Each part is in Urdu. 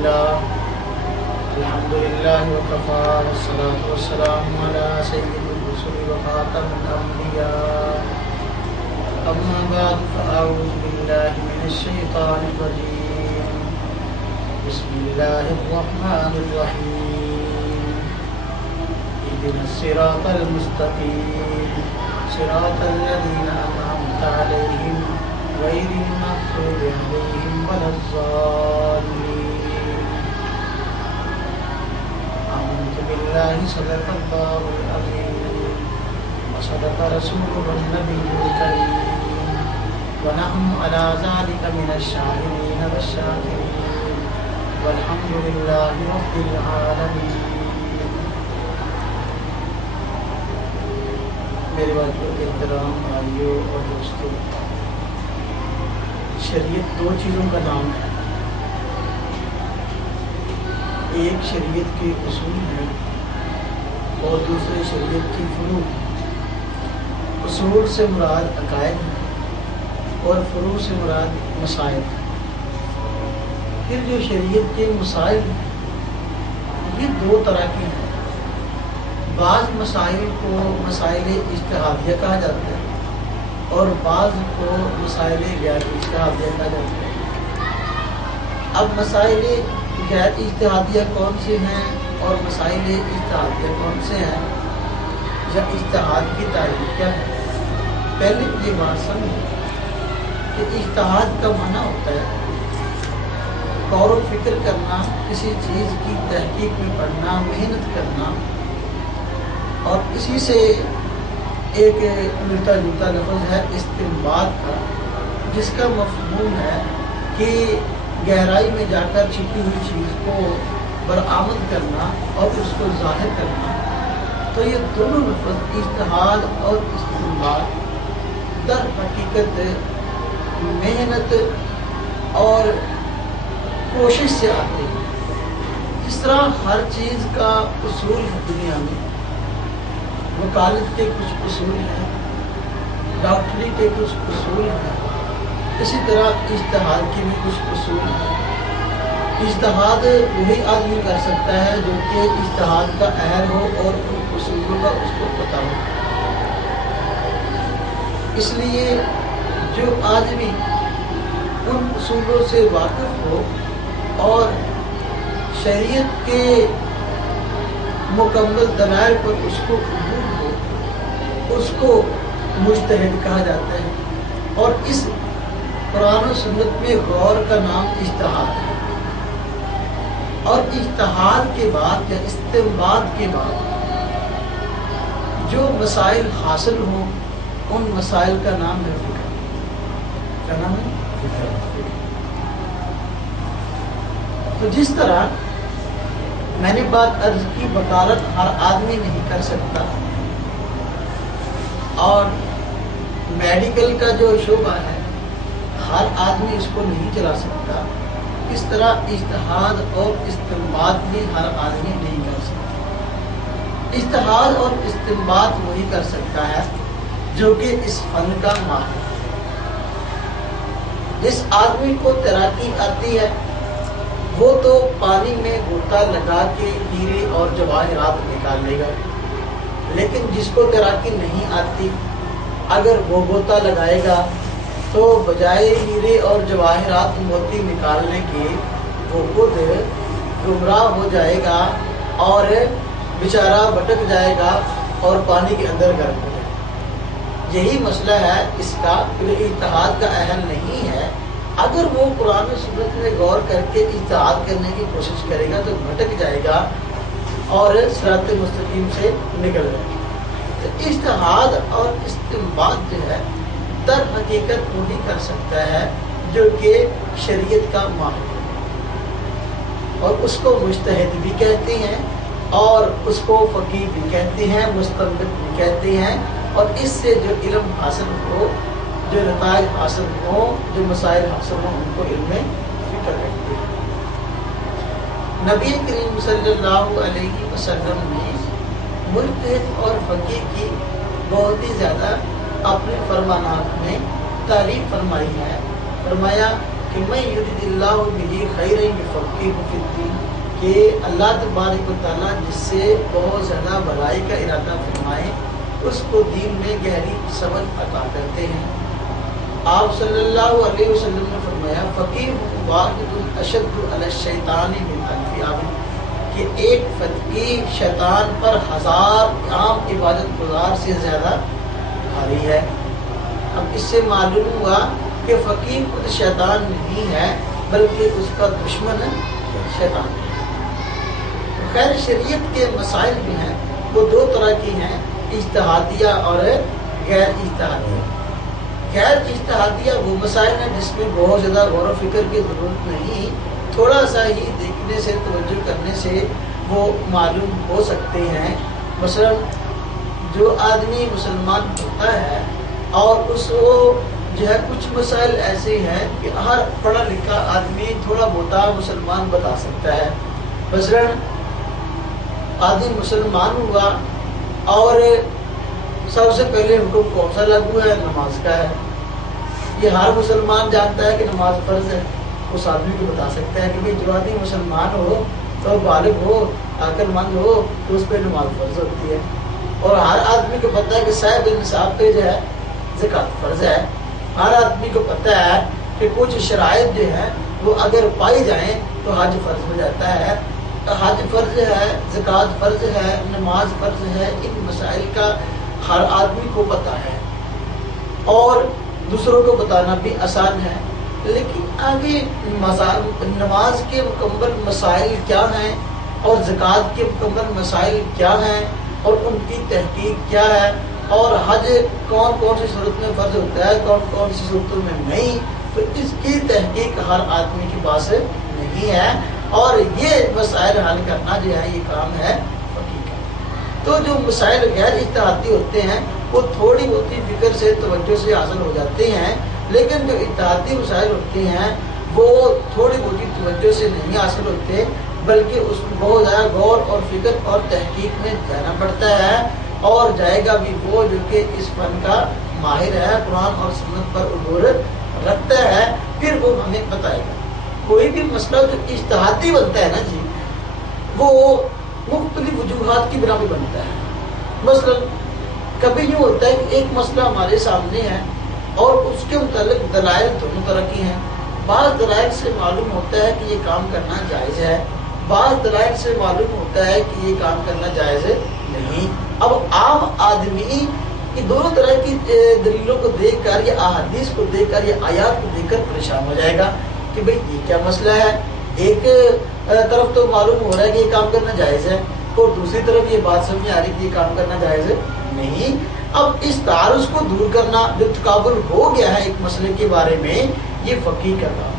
لله الحمد لله وكفى والصلاة والسلام على سيد الرسل وخاتم الأنبياء أما بعد فأعوذ بالله من الشيطان الرجيم بسم الله الرحمن الرحيم اهدنا الصراط المستقيم صراط الذين أنعمت عليهم غير المغضوب عليهم ولا الضالين آمنت بالله صدق الله العظيم وصدق رسوله النبي الكريم ونحن على ذلك من الشاهدين والشاكرين والحمد لله رب العالمين. میرے بھائیوں کے احترام بھائیوں اور دوستوں، شریعت دو چیزوں کا نام ہے. ایک شریعت کے اصول ہیں اور دوسرے شریعت کی فروع. اصول سے مراد عقائد ہیں اور فروع سے مراد مسائل. پھر جو شریعت کے مسائل ہیں یہ دو طرح کے ہیں. بعض مسائل کو مسائل اجتہادیہ کہا جاتا ہے اور بعض کو مسائل غیر اجتہادیہ کہا جاتا ہے. اب مسائل غیر اجتہادیہ کون سے ہیں اور مسائل اجتہادیہ کون سے ہیں یا اجتہاد کی تعریف کیا ہے؟ پہلے یہ بات سمجھیں کہ اجتہاد کا معنی ہوتا ہے غور و فکر کرنا، کسی چیز کی تحقیق میں پڑھنا، محنت کرنا، اور اسی سے ایک ملتا جلتا لفظ ہے استنباط کا، جس کا مفہوم ہے کہ گہرائی میں جا کر چھپی ہوئی چیز کو برآمد کرنا اور اس کو ظاہر کرنا. تو یہ دونوں لفظ اجتہاد اور استنباط در حقیقت محنت اور کوشش سے آتے ہیں. جس طرح ہر چیز کا اصول ہے دنیا میں، وکالت کے کچھ اصول ہیں، ڈاکٹری کے کچھ اصول ہیں، اسی طرح اجتہاد کے بھی کچھ اصول ہیں. اجتہاد وہی آدمی کر سکتا ہے جو کہ اجتہاد کا اہل ہو اور ان اصولوں کا اس کو پتہ ہو. اس لیے جو آدمی ان اصولوں سے واقف ہو اور شریعت کے مکمل دلائل پر اس کو قبول ہو، اس کو مجتہد کہا جاتا ہے. اور اس قرآن و سنت میں غور کا نام اجتہاد ہے. اور اجتہاد کے بعد یا استنباط کے بعد جو مسائل حاصل ہوں ان مسائل کا نام ہے فقہ. کیا نام ہے؟ فقہ. تو جس طرح میں نے بات عرض کی، وکالت ہر آدمی نہیں کر سکتا اور میڈیکل کا جو شعبہ ہے ہر آدمی اس کو نہیں چلا سکتا. اس طرح اجتہاد اور استنباط بھی ہر آدمی نہیں کر سکتا. اجتہاد اور استنباط وہی کر سکتا ہے جو کہ اس فن کا ماہر ہے. جس آدمی کو تیراکی آتی ہے وہ تو پانی میں غوطہ لگا کے ہیرے اور جواہرات نکال لے گا، لیکن جس کو تیراکی نہیں آتی اگر وہ غوطہ لگائے گا تو بجائے ہیرے اور جواہرات موتی نکالنے کے وہ خود گمراہ ہو جائے گا اور بیچارہ بھٹک جائے گا اور پانی کے اندر غرق ہو جائے گا. یہی مسئلہ ہے اس کا کہ اجتہاد کا اہل نہیں ہے. اگر وہ قرآن و سنت میں غور کر کے اجتہاد کرنے کی کوشش کرے گا تو بھٹک جائے گا اور صراط مستقیم سے نکل جائے گا. تو اجتہاد اور استنباط جو ہے در حقیقت وہی کر سکتا ہے جو کہ شریعت کا ماہر ہے، اور اس کو مجتہد بھی کہتے ہیں اور اس کو فقیہ بھی کہتے ہیں، مستنبط بھی کہتے ہیں. اور اس سے جو علم حاصل ہو، جو نتائج حاصل ہوں، جو مسائل حاصل ہوں، ان کو علم فکر کہتے ہیں. نبی کریم صلی اللہ علیہ وسلم نے مجتہد اور فقیہ کی بہت ہی زیادہ اپنے فرمانات میں تعریف فرمائی ہے. فرمایا کہ میں یرید اللہ بہ خیرا یفقہہ فی الدین، کہ اللہ تبارک و تعالیٰ جس سے بہت زیادہ بھلائی کا ارادہ فرمائے اس کو دین میں گہری سمجھ عطا کرتے ہیں۔ آپ صلی اللہ علیہ وسلم نے فرمایا فقیہ واحد اشد علی الشیطان من الف عابد، کہ ایک فقیہ شیطان پر 1000 عام عبادت گزار سے زیادہ بھاری ہے۔ اب اس سے معلوم ہوا کہ فقیہ خود شیطان نہیں ہے بلکہ اس کا دشمن شیطان ہے۔ خیر شریعت کے مسائل جو ہیں وہ دو طرح کی ہیں، اجتہادیہ اور غیر اجتہادیہ۔ غیر اجتہادیہ وہ مسائل ہیں جس میں بہت زیادہ غور و فکر کی ضرورت نہیں، تھوڑا سا ہی دیکھنے سے توجہ کرنے سے وہ معلوم ہو سکتے ہیں۔ مثلا جو آدمی مسلمان ہوتا ہے اور اس کو جو ہے کچھ مسائل ایسے ہیں کہ ہر پڑھا لکھا آدمی تھوڑا بہت مسلمان بتا سکتا ہے۔ مثلا آدمی مسلمان ہوا اور سب سے پہلے حکم کون سا لاگو ہے؟ نماز کا ہے۔ یہ ہر مسلمان جانتا ہے کہ نماز فرض ہے، اس آدمی کو بتا سکتا ہے کہ بھئی جو آدمی مسلمان ہو تو بالغ ہو، عقل مند ہو تو اس پہ نماز فرض ہوتی ہے۔ اور ہر آدمی کو پتہ ہے کہ صاحب نصاب پہ جو ہے زکوٰۃ فرض ہے۔ ہر آدمی کو پتہ ہے کہ کچھ شرائط جو ہیں وہ اگر پائی جائیں تو حج فرض ہو جاتا ہے، حج فرض ہے، زکوٰۃ فرض ہے، نماز فرض ہے۔ ان مسائل کا ہر آدمی کو پتہ ہے اور دوسروں کو بتانا بھی آسان ہے۔ لیکن آگے نماز کے مکمل مسائل کیا ہیں اور زکوٰۃ کے مکمل مسائل کیا ہیں اور ان کی تحقیق کیا ہے، اور حج کون کون سی صورت میں فرض ہوتا ہے، کون کون سی صورتوں میں نہیں، تو اس کی تحقیق ہر آدمی کے پاس نہیں ہے۔ اور یہ مسائل حل کرنا جو ہے یہ کام ہے فقیہ کا۔ تو جو مسائل غیر اجتہادی ہوتے ہیں وہ تھوڑی بہت فکر سے توجہ سے حاصل ہو جاتے ہیں، لیکن جو اجتہادی مسائل ہوتے ہیں وہ تھوڑی بہت توجہ سے نہیں حاصل ہوتے، بلکہ اس میں بہت زیادہ غور اور فکر اور تحقیق میں جانا پڑتا ہے، اور جائے گا بھی وہ جو کہ اس فن کا ماہر ہے، قرآن اور سنت پر عبور رکھتا ہے، پھر وہ ہمیں بتائے گا۔ کوئی بھی مسئلہ جو اجتہادی بنتا ہے نا جی، وہ مختلف وجوہات کی بنا پہ بنتا ہے۔ مثلا کبھی یوں ہوتا ہے کہ ایک مسئلہ ہمارے سامنے ہے اور اس کے متعلق دلائل دونوں طرح کی ہیں۔ بعض دلائل سے معلوم ہوتا ہے کہ یہ کام کرنا جائز ہے، بعض دلائل سے معلوم ہوتا ہے کہ یہ کام کرنا جائز نہیں۔ اب عام آدمی کہ دونوں طرح کی دلیلوں کو دیکھ کر یا احادیث کو دیکھ کر یا آیات کو دیکھ کر پریشان ہو جائے گا کہ بھئی یہ کیا مسئلہ ہے۔ ایک طرف تو معلوم ہو رہا ہے کہ یہ کام کرنا جائز ہے اور دوسری طرف یہ بات سمجھ آ رہی کہ یہ کام کرنا جائز نہیں۔ اب اس تعارض کو دور کرنا، جو تقابل ہو گیا ہے ایک مسئلے کے بارے میں، یہ فقیہ کا کام ہے۔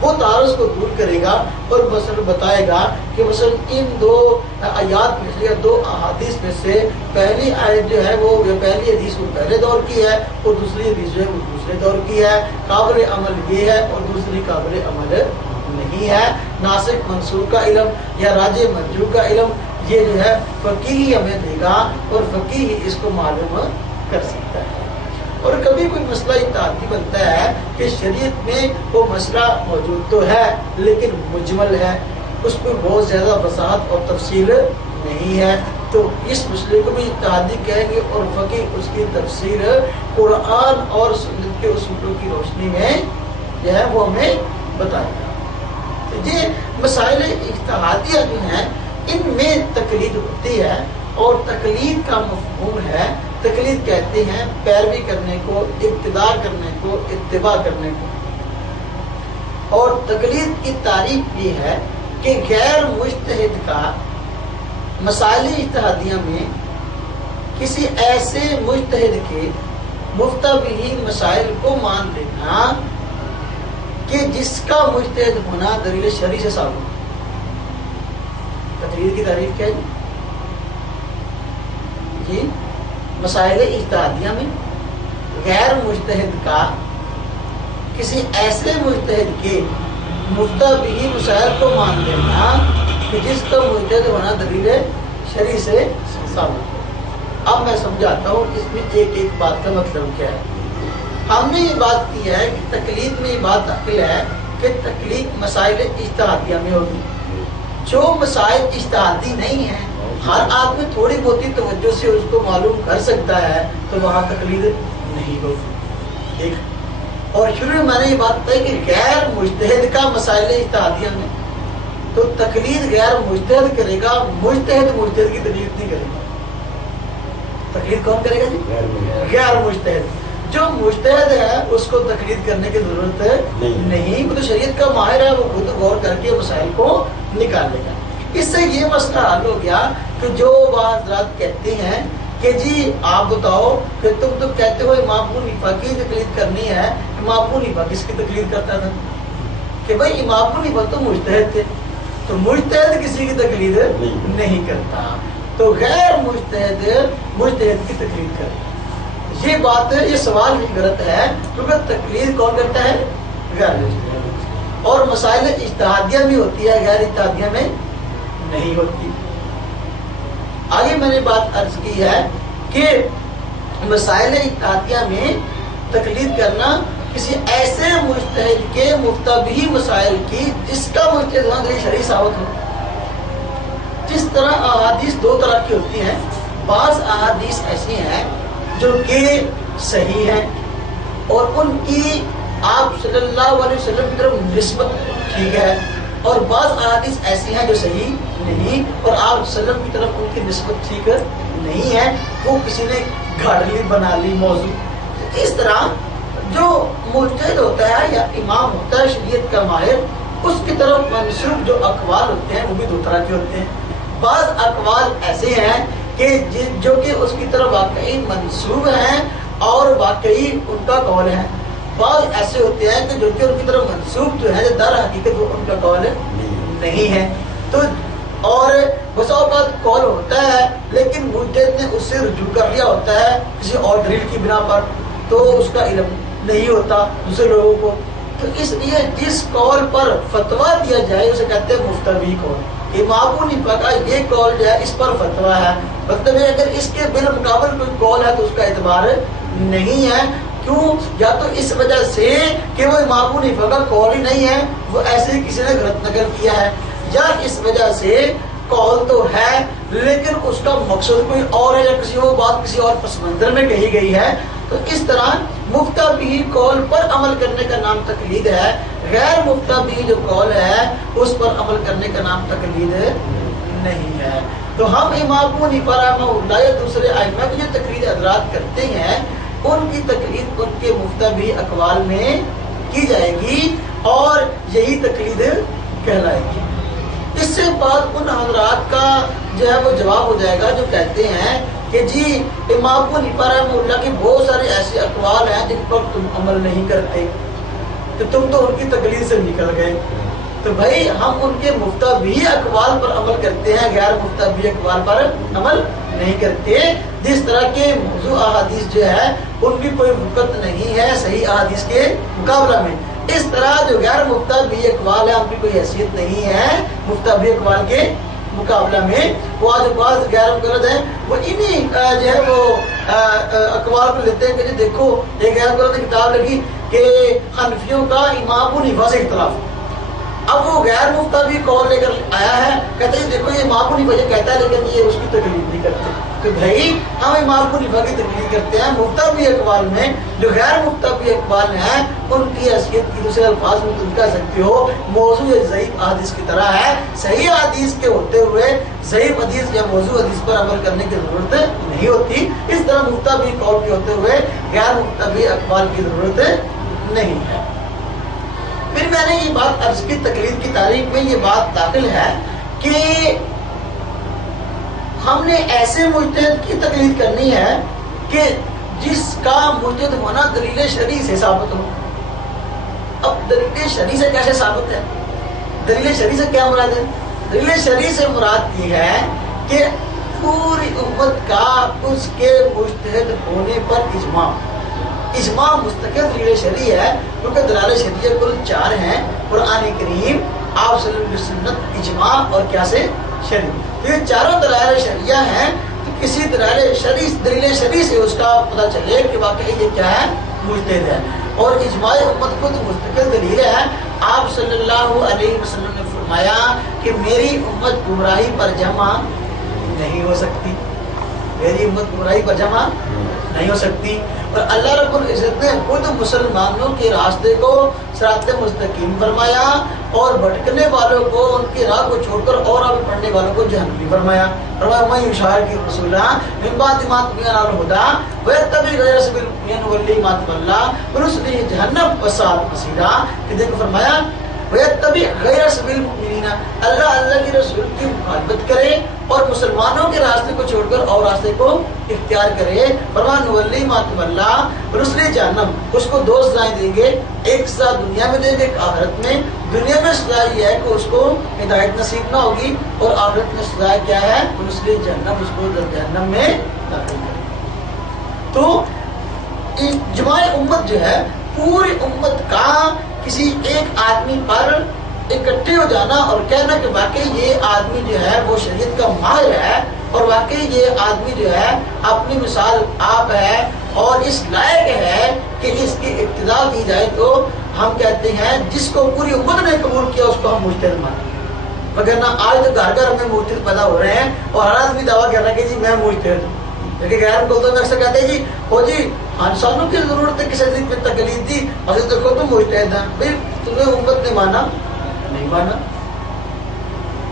وہ تعارض کو دور کرے گا اور مثلا بتائے گا کہ مثلا ان دو آیات میں سے یا دو احادیث میں سے پہلی آیت جو ہے وہ پہلی حدیث وہ پہلے دور کی ہے اور دوسری حدیث جو ہے وہ دوسرے دور کی ہے، قابل عمل یہ ہے اور دوسری قابل عمل نہیں ہے۔ ناسخ منسوخ کا علم یا راجع مرجوع کا علم یہ جو ہے فقیہ ہی ہمیں دے گا اور فقیہ ہی اس کو معلوم کر سکتا ہے۔ اور کبھی کوئی مسئلہ اجتہادی بنتا ہے کہ شریعت میں وہ مسئلہ موجود تو ہے لیکن مجمل ہے، اس میں بہت زیادہ وضاحت اور تفصیل نہیں ہے، تو اس مسئلے کو بھی اجتہادی کہیں گے اور فقیہ اس کی تفسیر قرآن اور سنت کے اصولوں کی روشنی میں جو ہے وہ ہمیں بتائے گا۔ تو یہ مسائل اجتہادیہ جو ہیں ان میں تقلید ہوتی ہے، اور تقلید کا مفہوم ہے، تقلید کہتے ہیں پیروی کرنے کو، اقتداء کرنے کو، اتباع کرنے کو۔ اور تقلید کی تعریف یہ ہے کہ غیر مجتہد کا مسائل اجتہادیہ میں کسی ایسے مجتہد کے مفتہ بہ مسائل کو مان لینا کہ جس کا مجتہد ہونا دلیل شرعی سے ثابت ہو۔ تقلید کی تعریف کیا ہے جی؟ مسائل اجتہادیہ میں غیر مجتہد کا کسی ایسے مجتہد کے مفتہ بہ مسائل کو مان لینا کہ جس کا مجتہد ہونا دلیل شرعی سے ثابت ہو۔ اب میں سمجھاتا ہوں اس میں ایک ایک بات کا مطلب کیا ہے۔ ہم نے یہ بات کی ہے کہ تقلید میں یہ بات داخل ہے کہ تقلید مسائل اجتہادیہ میں ہوگی. جو مسائل اجتہادی نہیں ہیں ہر آدمی تھوڑی بہت ہی توجہ سے اس کو معلوم کر سکتا ہے تو وہاں تقلید نہیں ہوگی. ایک اور شروع میں نے یہ بات بتائی کہ غیر مجتہد کا مسائل اجتہادیہ میں تو تقلید غیر مجتہد کرے گا, مجتہد کی تقلید نہیں کرے گا. تقلید کون کرے گا جی؟ غیر مجتہد. جو مجتہد ہے اس کو تقلید کرنے کی ضرورت نہیں, وہ تو شریعت کا ماہر ہے, وہ خود غور کر کے مسائل کو نکالے گا. اس سے یہ مسئلہ حل ہو گیا کہ جو بعض حضرات کہتے ہیں کہ جی آپ بتاؤ کہ تم تو کہتے ہو امام ابو حنیفہ کی تقلید کرنی ہے, امام ابو حنیفہ کس کی تقلید کرتا تھا؟ کہ بھائی امام ابو حنیفہ تو مجتہد تھے, تو مجتہد کسی کی تقلید نہیں کرتا, تو غیر مجتہد کی تقلید کرتا. یہ بات یہ سوال بھی غلط ہے کیونکہ تقلید کون کرتا ہے؟ غیر مجتہد. اور مسائل اجتہادیہ بھی ہوتی ہے, غیر اجتہادیہ میں نہیں ہوتی. آگے میں نے بات عرض کی ہے کہ مسائل اجتہادیہ میں تقلید کرنا کسی ایسے مجتہد کے مفتبی مسائل کی جس کا مجتہد ہونا دلیل شرعی ثابت ہو. جس طرح احادیث دو طرح کی ہوتی ہیں, بعض احادیث ایسی ہیں جو کہ صحیح ہیں اور ان کی آپ صلی اللہ علیہ وسلم کی طرف نسبت ٹھیک ہے, اور بعض احادیث ایسی ہیں جو صحیح نہیں اور آپ صلی اللہ علیہ وسلم کی طرف ان کی نسبت ٹھیک نہیں ہے, وہ کسی نے گھڑ لی بنا لی موضوع. اس طرح جو مجتہد ہوتا ہے یا امام ہوتا ہے شریعت کا ماہر, اس کی طرف منسوب جو اقوال ہوتے ہیں وہ بھی دو طرح کے ہوتے ہیں. بعض اقوال ایسے ہیں کہ جو کہ اس کی طرف واقعی منسوب ہیں اور واقعی ان کا قول ہے. بعض ایسے ہوتے ہیں کہ جو کہ ان کی طرف منسوب جو ہے در حقیقت وہ ان کا قول نہیں ہے. تو اور بس اوقات قول ہوتا ہے لیکن مجتہد نے اس سے رجوع کر لیا ہوتا ہے کسی اور دلیل کی بنا پر, تو اس کا علم نہیں ہوتا دوسرے لوگوں کو. تو اس لیے جس قول پر فتویٰ دیا جائے اسے کہتے ہیں مفتوی قول. امام ابو حنیفہ کا یہ قول جو ہے اس پر فتویٰ ہے, مطلب اگر اس کے بالمقابل کوئی قول ہے تو اس کا اعتبار نہیں ہے. کیوں؟ یا تو اس وجہ سے کہ وہ امام ابو حنیفہ کا قول ہی نہیں ہے, وہ ایسے ہی کسی نے غلط نقل کیا ہے, یا اس وجہ سے قول تو ہے لیکن اس کا مقصد کوئی اور ہے یا کسی اور بات کسی اور پس منظر میں کہی گئی ہے. تو اس طرح مفتبی قول پر عمل کرنے کا نام تقلید ہے, غیر مفتبی جو قول ہے اس پر عمل کرنے کا نام تقلید نہیں ہے. تو ہم امام ابو حنیفہ رحمہ اللہ یا دوسرے ائمہ کی جو تقلید حضرات کرتے ہیں ان کی تقلید ان کے مفتبی اقوال میں کی جائے گی اور یہی تقلید کہلائے گی. اس سے بعد ان حضرات کا جو ہے وہ جواب ہو جائے گا جو کہتے ہیں کہ جی امام ابو حنیفہ رحمہ اللہ کی بہت سارے ایسے اقوال ہیں جن پر تم عمل نہیں کرتے, تو تم تو ان کی تقلید سے نکل گئے. تو بھائی ہم ان کے مفتبی اقوال پر عمل کرتے ہیں, غیر مفتبی اقوال پر عمل نہیں کرتے. جس طرح کے موضوع احادیث جو ہے ان کی کوئی وقت نہیں ہے صحیح احادیث کے مقابلہ میں, اس طرح جو غیر مفتبی اقوال ہے ان کی کوئی حیثیت نہیں ہے مفتبی اقوال کے مقابلہ میں. وہ آج بعض غیر مقلد ہیں وہ انہی جو ہے وہ اقوال کو لیتے ہیں کہ جی دیکھو ایک غیر مقلد کتاب لگی کہ حنفیوں کا امام ابو حنیفہ سے اختلاف. اب وہ غیر مفتبی قول لے کر آیا ہے, کہتے ہیں دیکھو یہ امام ابو حنیفہ یہ کہتا ہے لیکن یہ اس کی تقلید نہیں کرتے. تو بھائی ہم امام ابو حنیفہ کی تقلید کرتے ہیں مفتبی اقوال میں. جو غیر مفتبی اقوال ہیں ان کی حیثیت کی دوسرے الفاظ میں تم کہہ سکتے ہو موضوع ضعیف حدیث کی طرح ہے. صحیح حدیث کے ہوتے ہوئے ضعیف حدیث یا موضوع حدیث پر عمل کرنے کی ضرورت نہیں ہوتی. اس طرح مفتبی قول کے ہوتے ہوئے غیر مفتبی اقوال کی ضرورت نہیں ہے. پھر میں نے یہ بات عرض کی تقلید کی تعریف میں یہ بات داخل ہے کہ ہم نے ایسے مجتہد کی تقلید کرنی ہے کہ جس کا مجتہد ہونا دلیل شرعی سے ثابت ہو. اب دلیل شرعی سے کیسے ثابت ہے؟ دلیل شرعی سے کیا مراد ہے؟ دلیل شرعی سے مراد یہ ہے کہ پوری امت کا اس کے مجتہد ہونے پر اجماع مستقل دلیل شرعی ہے, کیونکہ دلائل شرعیہ کل 4 ہیں, قرآن کریم, آپ صلی اللہ علیہ وسلم, اجماع اور کیا سے شرعی. یہ چاروں دلائل شرعیہ ہیں. تو کسی دلیل شرعی سے اس کا پتہ چلے کہ واقعی یہ کیا ہے مجتہد ہے، اور اجماع امت خود مستقل دلیل ہے۔ آپ صلی اللہ علیہ وسلم نے فرمایا کہ میری امت گمراہی پر جمع نہیں ہو سکتی، میری امت گمراہی پر جمع نہیں ہو سکتی۔ اور اللہ رب العزت نے خود مسلمانوں کے راستے کو صراط مستقیم فرمایا، اور بھٹکنے والوں کو ان کی راہ کو چھوڑ کر اور آگے بڑھنے والوں کو جہنمی فرمایا۔ فرمایا میں اشارہ کی رسولہ من بعد ما تبین له الہدی ویتبع غیر سبیل المؤمنین نولی ما تولی ونصلیہ جہنم وساءت مصیرا، کہ دیکھو فرمایا ویتبع غیر سبیل المؤمنین، اللہ کے رسول کی مخالفت کرے اور مسلمانوں کے راستے کو چھوڑ کر اور راستے کو اختیار کرے، فرمان نولی ما تولی ونصلیہ جہنم، اس کو دو سزائیں دیں گے، ایک سزا دنیا میں دیں گے ایک آخرت میں۔ دنیا میں سزا یہ ہے کہ اس کو ہدایت نصیب نہ ہوگی، اور آخرت میں سزا کیا ہے؟ ونصلیہ جہنم، اس کو جہنم میں داخل کرے۔ تو اجماع امت جو ہے پوری امت کا کسی ایک آدمی پر اکٹھے ہو جانا اور کہنا کہ واقعی یہ آدمی جو ہے وہ شریعت کا ماہر ہے، اور واقعی یہ آدمی جو ہے اپنی مثال آپ ہے اور اس لائق ہے کہ اس کی اقتدا کی جائے، تو ہم کہتے ہیں جس کو پوری امت نے قبول کیا اس کو ہم مجتہد مانتے ہیں۔ وگرنہ آج تو گھر گھر میں مجتہد پیدا ہو رہے ہیں اور ہر آدمی دعویٰ کر رہا ہے کہ جی میں مجتہد ہوں، لیکن غیر ملکوں میں اکثر کہتے ہیں جی وہ جی انسانوں کی ضرورت ہے کسی چیز میں تکلیف دی، اصل دیکھو تم مجتہد ہیں، بھائی تمہیں امت نے مانا نہیں مانا،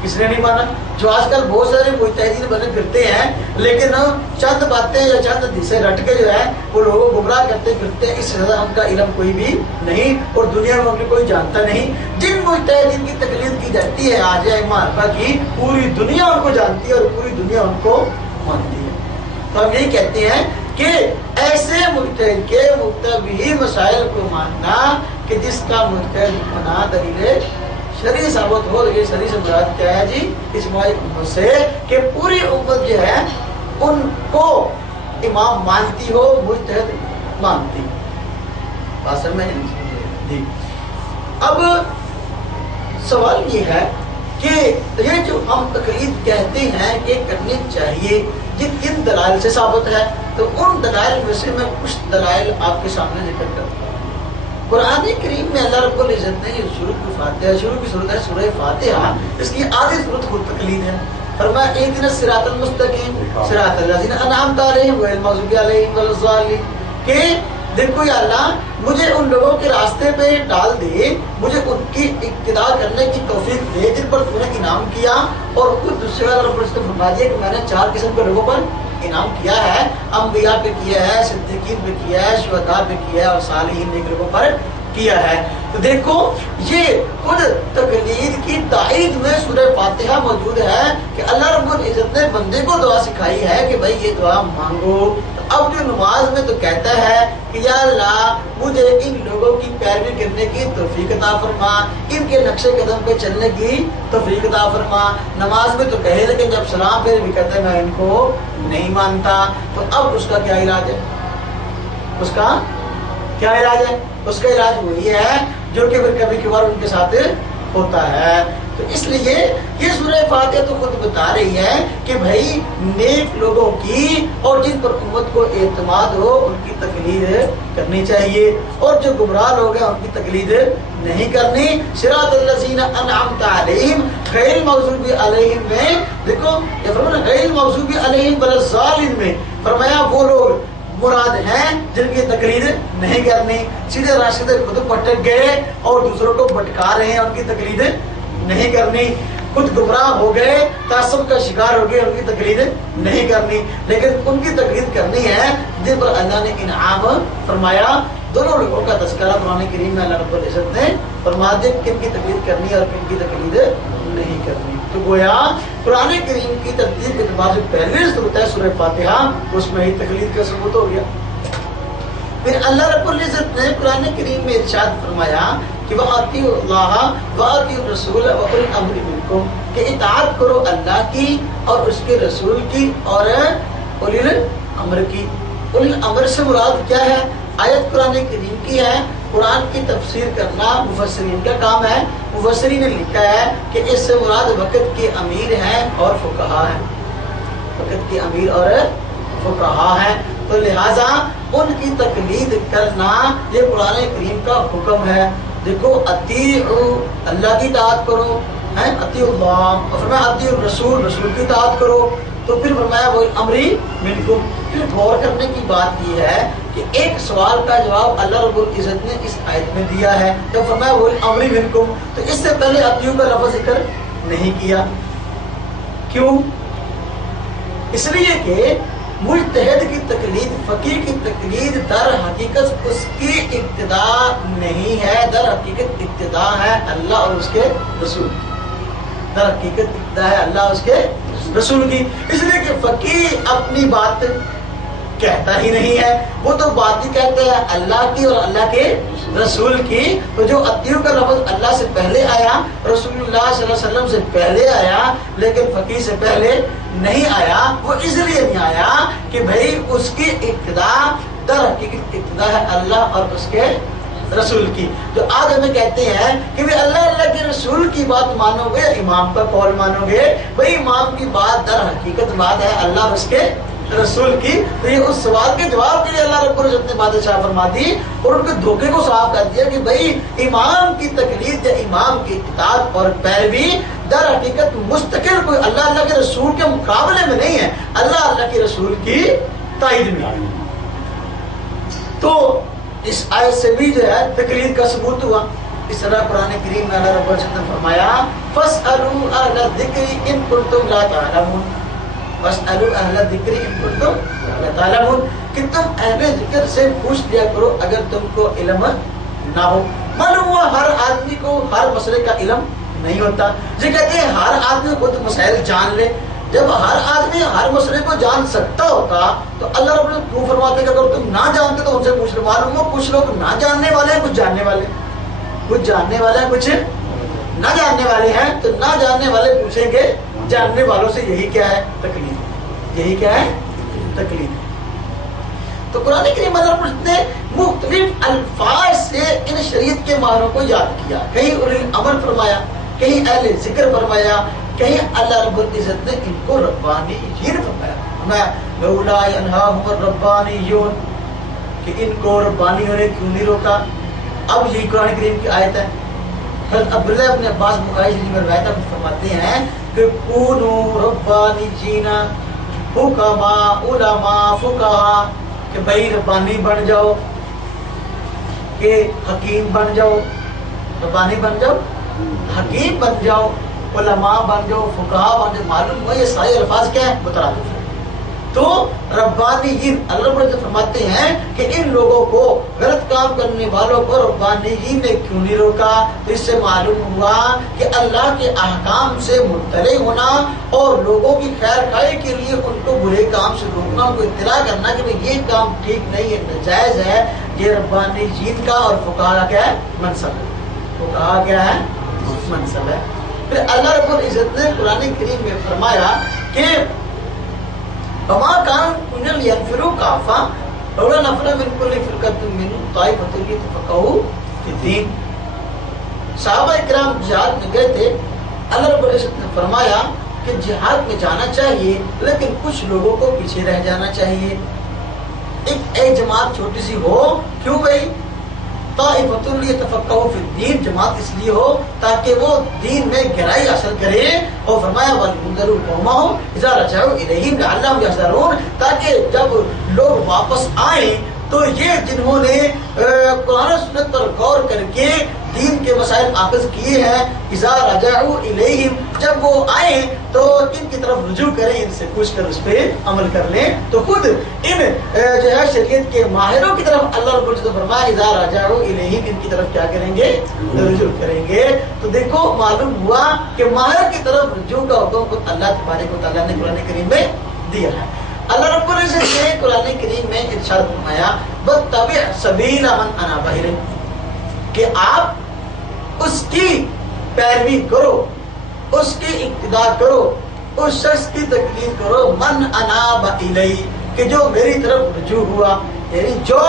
کس نے نہیں مانا؟ جو آج کل بہت سارے مجتہدین بنے پھرتے ہیں، لیکن چند باتیں یا چند حدیثیں رٹ کے جو ہے وہ لوگوں کو گمراہ کرتے پھرتے ہیں، اس سے زیادہ ان کا علم کوئی بھی نہیں، اور دنیا میں انہیں کوئی جانتا نہیں۔ جن مجتہدین کی تقلید کی جاتی ہے آج معرفہ کی، پوری دنیا ان کو جانتی ہے اور پوری دنیا ان کو مانتی ہے۔ تو ہم یہی کہتے ہیں کہ ایسے مجتہد کے مقتضی مسائل کو ماننا کہ جس کا مجتہد ہونا دلیل شرعی ثابت ہو، یہ شرعی سے مراد کیا ہے جی؟ اجماع امت سے، کہ پوری امت جو ہے ان کو امام مانتی ہو، مجتہد مانتی۔ بات سمجھ میں جی۔ اب سوال یہ ہے کہ یہ جو ہم تقلید کہتے ہیں کہ کرنی چاہیے، جن دلائل سے ثابت ہے، تو ان دلائل میں سے میں کچھ دلائل آپ کے سامنے ذکر کرتا ہوں۔ قرآن کریم میں اللہ رب العزت نے یہ شروع کی فاتحہ، شروع کی صورت ہے سورہ فاتحہ، اس کی آدھی صورت خود تقلید ہے۔ فرمایا اہدنا الصراط المستقیم صراط الذین انعمت علیہم غیر المغضوب علیہم ولا الضالین، کہ دیکھو یا اللہ مجھے ان لوگوں کے راستے پہ ڈال دے، مجھے ان کی اقتدا کرنے کی توفیق دے جن پر تو نے انعام کیا، اور خود دوسرے والا رب العزت نے فرما دیا کہ میں نے 4 قسم کے لوگوں پر انعام کیا ہے، انبیاء پہ کیا ہے، صدیقین پہ کیا ہے، شہداء پہ کیا ہے، اور صالحین نیک لوگوں پر کیا ہے۔ تو دیکھو یہ خود تقلید کی تائید میں سورہ فاتحہ موجود ہے کہ اللہ رب العزت نے بندے کو دعا سکھائی ہے کہ بھائی یہ دعا مانگو۔ اب جو نماز میں تو کہتا ہے کہ یا اللہ مجھے ان لوگوں کی پیروی کرنے کی توفیق عطا فرما، ان کے نقش قدم پہ چلنے کی توفیق عطا فرما۔ نماز میں تو کہے لیکن جب سلام پھر بھی کہتے ہیں میں ان کو نہیں مانتا، تو اب اس کا کیا علاج ہے؟ اس کا کیا علاج ہے؟ اس کا علاج وہی ہے جو کہ پھر کبھی کبھار ان کے ساتھ ہوتا ہے۔ تو اس لیے یہ سورہ فاتحہ تو خود بتا رہی ہے کہ بھائی نیک لوگوں کی اور جن پر امت کو اعتماد ہو ان کی تقلید کرنی چاہیے، اور جو گمراہ لوگ ہیں ان کی تقلید نہیں کرنی۔ صراط الذین انعمت علیہم غیر المغضوب علیہم میں دیکھو یہ فرمایا غیر المغضوب علیہم ولا الضالین میں فرمایا وہ لوگ مراد ہیں جن کی تقلید نہیں کرنی، سیدھے راستے خود پٹک گئے اور دوسروں کو بھٹکا رہے ہیں، ان کی تقلید نہیں کرنی، خود گمراہ ہو گئے، تعصب کا شکار ہو گئے، ان کی تقلید نہیں کرنی، لیکن ان کی تقلید کرنی ہے جن پر اللہ نے انعام فرمایا۔ دونوں لوگوں کا تذکرہ قرآن کریم میں اللہ رب العزت نے فرما دیا کن کی تقلید کرنی اور کن کی تقلید نہیں کرنی۔ تو گویا قرآن کریم کی ترتیب کے اعتبار سے پہلی صورت ہے سورہ فاتحہ، اس میں ہی تقلید کا ثبوت ہو گیا۔ پھر اللہ رب العزت نے قرآن کریم میں ارشاد فرمایا کہ وَأَطِیعُوا اللَّهَ وَأَطِیعُوا الرَّسُولَ وَأُولِي الْأَمْرِ مِنکُم، کہ اطاعت کرو اللہ کی اور اس کے رسول کی اور اولی الامر کی۔ اولی الامر سے مراد کیا ہے؟ آیت قرآن کریم کی ہے، قرآن کی تفسیر کرنا مفسرین کا کام ہے۔ مفسرین نے لکھا ہے کہ اس سے مراد وقت کے امیر ہیں اور فقہا ہیں، وقت کے امیر اور فقہا ہیں۔ تو لہٰذا ان کی تقلید کرنا یہ قرآن کریم کا حکم ہے. دیکھو اطیعوا اللہ کی اطاعت کرو، اطیعوا اللہ، اور فرمایا اطیعوا الرسول، رسول کی اطاعت کرو. تو پھر فرمایا وہ امری منکم. پھر غور کرنے کی بات یہ ہے کہ ایک سوال کا جواب اللہ رب العزت نے اس آیت میں دیا ہے جب فرمایا وہ امری منکم، تو اس سے پہلے اطیعوا کا لفظ ذکر نہیں کیا. کیوں؟ اس لیے کہ مجتہد کی تقلید، فقیہ کی تقلید در حقیقت اس کی ابتدا نہیں ہے، در حقیقت ابتدا ہے اللہ اور اس کے رسول کی. در حقیقت ابتدا ہے اللہ اور اس کے رسول کی. اس لیے کہ فقیہ اپنی بات کہتا ہی نہیں ہے، وہ تو بات ہی کہتے ہیں اللہ کی اور اللہ کے رسول کی. تو جو اطیعوا کا لفظ اللہ سے پہلے آیا، رسول اللہ صلی اللہ علیہ وسلم سے پہلے آیا، لیکن فقیہ سے پہلے نہیں آیا، وہ اس لیے نہیں آیا کہ بھئی اس کی ابتدا در حقیقت ابتدا ہے اللہ اور اس کے رسول کی. جو آج ہمیں کہتے ہیں کہ بھی اللہ کے رسول کی بات مانو گے، امام کا قول مانو گے، بھئی امام کی بات در حقیقت بات ہے اللہ اور اس کے رسول کی. تو یہ اس سوال کے جواب کے لیے اللہ رب العزت نے بات شاہ فرما دی اور ان کے دھوکے کو صاف کر دیا کہ بھئی امام کی تقلید یا امام کی اطاعت اور پیروی در حقیقت مستقل کوئی اللہ کے رسول کے مقابلے میں نہیں ہے، اللہ کے رسول کی تائید میں. تو اس آیت سے بھی جو ہے تقلید کا ثبوت ہوا. اس طرح قرآن کریم میں اللہ رب العزت نے فرمایا فَاسْأَلُوا أَهْلَ الذِّكْرِ إِن كُنتُمْ لَا تَعْلَمُونَ. وَاسْأَلُوا أَهْلَ الذِّكْرِ إِن كُنتُمْ لَا تَعْلَمُونَ کہ تم اہل ذکر سے پوچھ لیا کرو اگر تم کو علم نہ ہو. معلوم ہوا ہر آدمی کو ہر مسئلے کا علم نہیں ہوتا. یہ کہتے ہیں ہر آدمی خود مسائل جان لے. جب ہر آدمی ہر مسئلے کو جان سکتا ہوتا تو اللہ رب العزت کیوں فرماتے کہ اگر تم نہ جانتے تو ان سے پوچھ لو. معلوم ہو کچھ لوگ نہ جاننے والے ہیں، کچھ جاننے والے، کچھ جاننے والے ہیں، کچھ نہ جاننے والے ہیں. تو نہ جاننے والے پوچھیں گے جاننے والوں سے. یہی کیا ہے؟ تقلید. یہی کیا ہے؟ تقلید. تو قرآن کریم نے مختلف الفاظ سے ان شریعت کے معنوں کو یاد کیا. کہیں اولی الامر فرمایا، کہیں اہل ذکر فرمایا، کہیں اللہ رب العزت نے ان کو ربانیین فرمایا. میں لولا ینہاہم الربانیون کہ ان کو ربانیوں نے کیوں نہیں روکا. اب یہی قرآن کریم کی آیت ہے. حضرت عبداللہ ابن عباس بخاری شریف میں روایت فرماتے ہیں کہ کونوا ربانیین حکماء علماء فقہاء، کہ بھائی ربانی بن جاؤ، کہ حکیم بن جاؤ. ربانی بن جاؤ، حکیم بن جاؤ، علماء بن جاؤ، فقہاء بن جاؤ. معلوم ہوا یہ سارے الفاظ کیا ہیں؟ مترادف ہیں. تو ربانیین اللہ رب العزت فرماتے ہیں کہ ان لوگوں کو، غلط کام کرنے والوں کو ربانیین نے کیوں نہیں روکا. تو اس سے معلوم ہوا کہ اللہ کے احکام سے مطلع ہونا اور لوگوں کی خیر خواہی کے لیے ان کو برے کام سے روکنا، ان کو اطلاع کرنا کہ یہ کام ٹھیک نہیں ہے، ناجائز ہے، یہ ربانیین کا اور فقہاء کا کیا ہے؟ منصب ہے. فقہاء کیا ہے؟ منصب ہے. پھر اللہ رب العزت نے قرآن کریم میں فرمایا کہ وما كان من ينفروا كافة لولا نفر من كل فرقة منهم طائفة ليتفقهوا في الدين. صحابہ کرام جہاد میں گئے تھے. اللہ رب العزت نے فرمایا کہ جہاد میں جانا چاہیے لیکن کچھ لوگوں کو پیچھے رہ جانا چاہیے. ایک جماعت چھوٹی سی ہو، کیوں بھائی؟ طائفة ليتفقهوا في الدين، جماعت اس لیے ہو تاکہ وہ دین میں گہرائی حاصل کرے. اور فرمایا وَلْيُنذِرُوا قَوْمَهُمْ إِذَا رَجَعُوا إِلَيْهِمْ لَعَلَّهُمْ يَحْذَرُونَ، تاکہ جب لوگ واپس آئیں تو یہ جنہوں نے قرآن و سنت پر غور کر کے دین کے مسائل اخذ کیے ہیں، اذا رجعوا الیہم، جب وہ آئیں تو ان کی طرف رجوع کریں، ان سے پوچھ کر اس پہ عمل کر لیں. تو خود ان جو ہے شریعت کے ماہروں کی طرف اللہ رب العزت فرمایا اذا رجعوا الیہم، ان کی طرف کیا کریں گے؟ رجوع کریں گے. تو دیکھو معلوم ہوا کہ ماہر کی طرف رجوع کا حکم اللہ تبارک و تعالیٰ نے قرآن کریم میں دیا ہے. اللہ رب العزت نے قرآن کریم میں ارشاد فرمایا وَاتَّبِعْ سَبِيلَ مَنْ أَنَابَ إِلَيَّ، کہ آپ اس کی پیروی کرو، اس کی اقتداء کرو، اس شخص کی تقلید کرو من اناب الی، کہ جو میری طرف رجوع ہوا، یعنی جو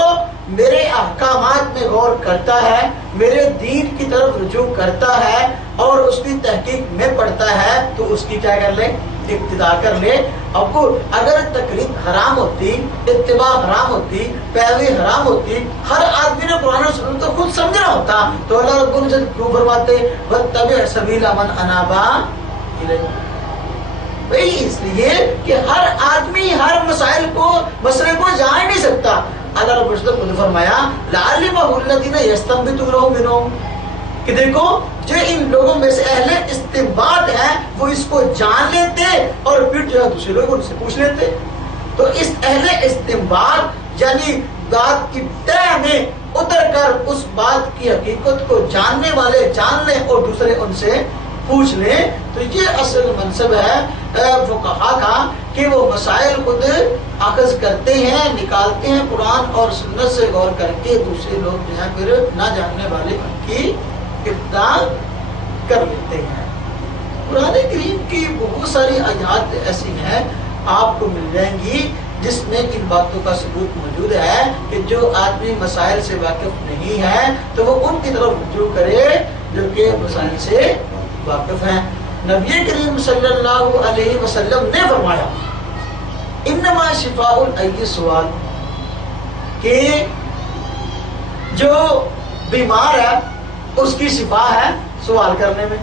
میرے احکامات میں غور کرتا ہے، میرے دین کی طرف رجوع کرتا ہے اور اس کی تحقیق میں پڑھتا ہے تو اس کی کیا کر لے؟ اقتداء کر لے. اب اگر تقلید حرام ہوتی، اتباع حرام ہوتی، پیروی حرام ہوتی، ہر آدمی نے قرآن و سنت کو خود سمجھنا ہوتا تو اللہ رب العزت کیوں فرماتے وَاتَّبِعْ سَبِيلَ مَنْ أَنَابَ إِلَيَّ؟ وہی اس لیے کہ ہر آدمی ہر مسئلے کو جان ہی نہیں سکتا. اللہ رب العزت نے فرمایا لَعَلِمَهُ الَّذِينَ يَسْتَنبِطُونَهُ مِنْهُمْ کہ دیکھو جو ان لوگوں میں سے اہل استنباط ہیں وہ اس کو جان لیتے اور پھر جو ہے دوسرے لوگ ان سے پوچھ لیتے. تو اس اہل استنباط یعنی بات کی تہ میں اتر کر اس بات کی حقیقت کو جاننے والے جان لیں اور دوسرے ان سے پوچھ لیں. تو یہ اصل منصب ہے فقہا کا کہ وہ مسائل خود اخذ کرتے ہیں، نکالتے ہیں قرآن اور سنت سے غور کر کے. دوسرے لوگ جو ہے پھر نہ جاننے والے ان کی ابتداء کر لیتے ہیں. قرآن کریم کی بہت ساری آیات ایسی ہیں آپ کو مل جائیں گی جس میں ان باتوں کا ثبوت موجود ہے کہ جو آدمی مسائل سے واقف نہیں ہے تو وہ ان کی طرف رجوع کرے جو کہ مسائل سے واقف ہیں. نبی کریم صلی اللہ علیہ وسلم نے فرمایا انما شفاء العی سوال کہ جو بیمار ہے اس کی شفا ہے سوال کرنے میں.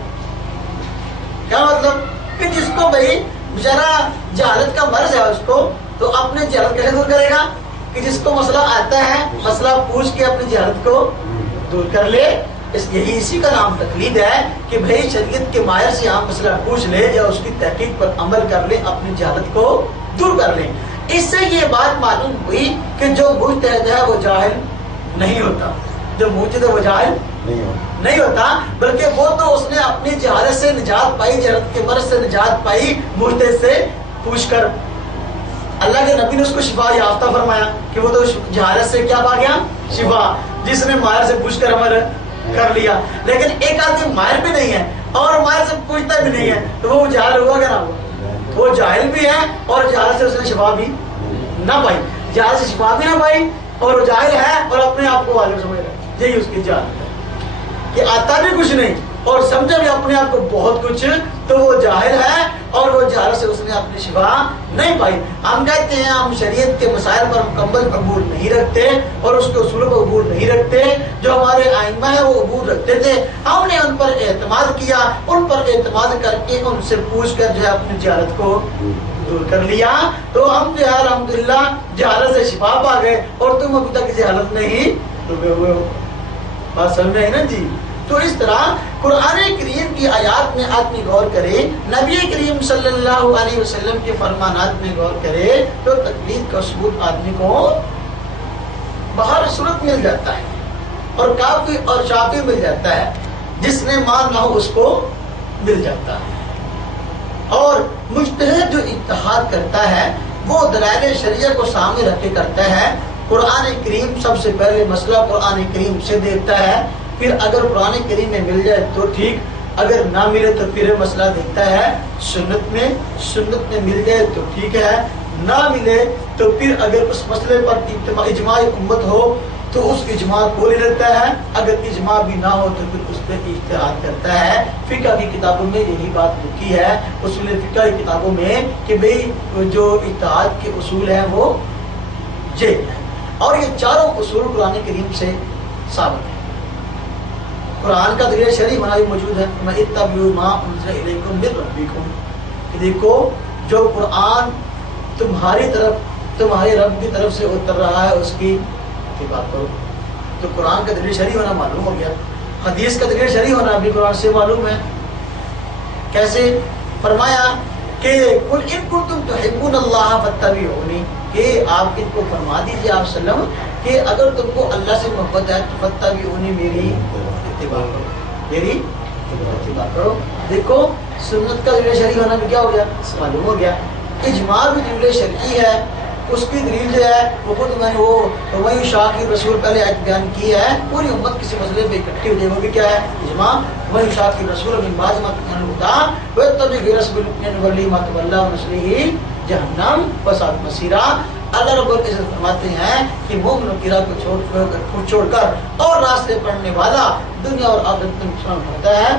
کیا مطلب کہ جس کو بھائی بیچارہ جہالت کا مرض ہے اس کو تو اپنے جہالت کیسے دور کرے گا کہ جس کو مسئلہ آتا ہے مسئلہ پوچھ کے اپنی جہالت کو دور کر لے. یہی اسی کا نام تقلید ہے کہ بھائی شریعت کے ماہر سے ہم مسئلہ پوچھ لے یا اس کی تحقیق پر عمل کر لیں اپنی جہالت کو دور کر لیں. اس سے یہ بات معلوم ہوئی کہ جو مجتہد ہے وہ جاہل نہیں ہوتا، جو مجتہد ہے وہ جاہل نہیں ہوتا بلکہ وہ تو اس نے اپنی جہالت سے نجات پائی، جہالت کے مرض سے نجات پائی مجتہد سے پوچھ کر. اللہ کے نبی نے اس کو شفا یافتہ فرمایا کہ وہ تو جہالت سے کیا پا گیا؟ شفا، جس نے ماہر سے پوچھ کر عمل کر لیا. لیکن ایک آدمی ماہر بھی نہیں ہے اور ماہر سے پوچھتا بھی نہیں ہے تو وہ جاہل ہوا کہ نہ ہوا؟ وہ جاہل بھی ہے اور جہالت سے اس نے شفا بھی نہ پائی، جہالت سے شفا بھی نہ پائی اور وہ جاہل ہے اور اپنے آپ کو عالم سمجھ رہا ہے. یہی اس کی جہالت ہے کہ آتا بھی کچھ نہیں اور سمجھا بھی اپنے آپ کو بہت کچھ، تو وہ جاہل ہے اور وہ جہالت سے اس نے اپنی شفا نہیں پائی. ہم کہتے ہیں ہم شریعت کے مسائل پر مکمل قبول نہیں رکھتے اور اس کے اصول پر قبول نہیں رکھتے. جو ہمارے آئمہ ہیں وہ قبول رکھتے تھے، ہم نے ان پر اعتماد کیا، ان پر اعتماد کر کے ان سے پوچھ کر جو ہے اپنی جہالت کو دور کر لیا. تو ہم جو ہے الحمدللہ جہالت سے شفا پا گئے اور تم ابھی تک جہالت میں ہی ڈوبے ہوئے ہو. بات سمجھ میں آئی نا جی؟ تو اس طرح قرآن کریم کی آیات میں آدمی غور کرے، نبی کریم صلی اللہ علیہ وسلم کے فرمانات میں غور کرے تو تقلید کا ثبوت آدمی کو بہر صورت مل جاتا ہے اور کافی اور شافی مل جاتا ہے. جس نے ماننا ہو اس کو مل جاتا ہے. اور مجتہد جو اجتہاد کرتا ہے وہ دلائل شریعہ کو سامنے رکھ کے کرتا ہے. قرآن کریم سب سے پہلے مسئلہ قرآن کریم سے دیکھتا ہے، پھر اگر قرآن کریم میں مل جائے تو ٹھیک، اگر نہ ملے تو پھر مسئلہ دیکھتا ہے سنت میں مل جائے تو ٹھیک ہے، نہ ملے تو پھر اگر اس مسئلے پر اجماع امت ہو تو اس اجماع کو لے لیتا ہے، اگر اجماع بھی نہ ہو تو پھر اس پہ اجتہاد کرتا ہے. فقہ کی کتابوں میں یہی بات لکھی ہے، اصول فقہ کی کتابوں میں کہ بھئی جو اجتہاد کے اصول ہیں وہ یہ ہیں اور یہ چاروں اصول قرآن کریم سے ثابت ہیں. قرآن کا دلیل شرعی بنا بھی موجود ہے، اتبعوا ما انزل الیکم من ربکم، کہ دیکھو جو قرآن تمہاری طرف تمہارے رب کی طرف سے اتر رہا ہے اس کی اتباع کرو. تو قرآن کا دلیل شرعی ہونا معلوم ہو گیا. حدیث کا دلیل شرعی ہونا بھی قرآن سے معلوم ہے. کیسے؟ فرمایا کہ قل ان کنتم تحبون اللہ فاتبعونی، کہ آپ ان کو فرما دیجیے آپ وسلم کہ اگر تم کو اللہ سے محبت ہے تو فاتبعونی، میری اتباع کرو، میری اتباع کرو. دیکھو سنت کا دلیل شرعی ہونا بھی کیا ہو گیا؟ معلوم ہو گیا. اجماع بھی دلیل شرعی ہے، اس کی دلیل جو ہے وہ خود میں نے وہ شاہ کی رسول پہلے آیت بیان کی ہے. پوری امت کسی مسئلے پہ اکٹھی ہو جائے وہ بھی کیا ہے؟ اجماع. وہی شاہ کی رسول من بعد ما تبین الہدی ویتبع غیر سبیل المؤمنین نولیہ ما تولی ونصلہ جہنم وساءت مصیرا. اللہ رب العزت فرماتے ہیں کہ مومنوں کی راہ کو چھوڑ کر اور راستے پڑھنے والا دنیا اور آخرت میں نقصان ہوتا ہے.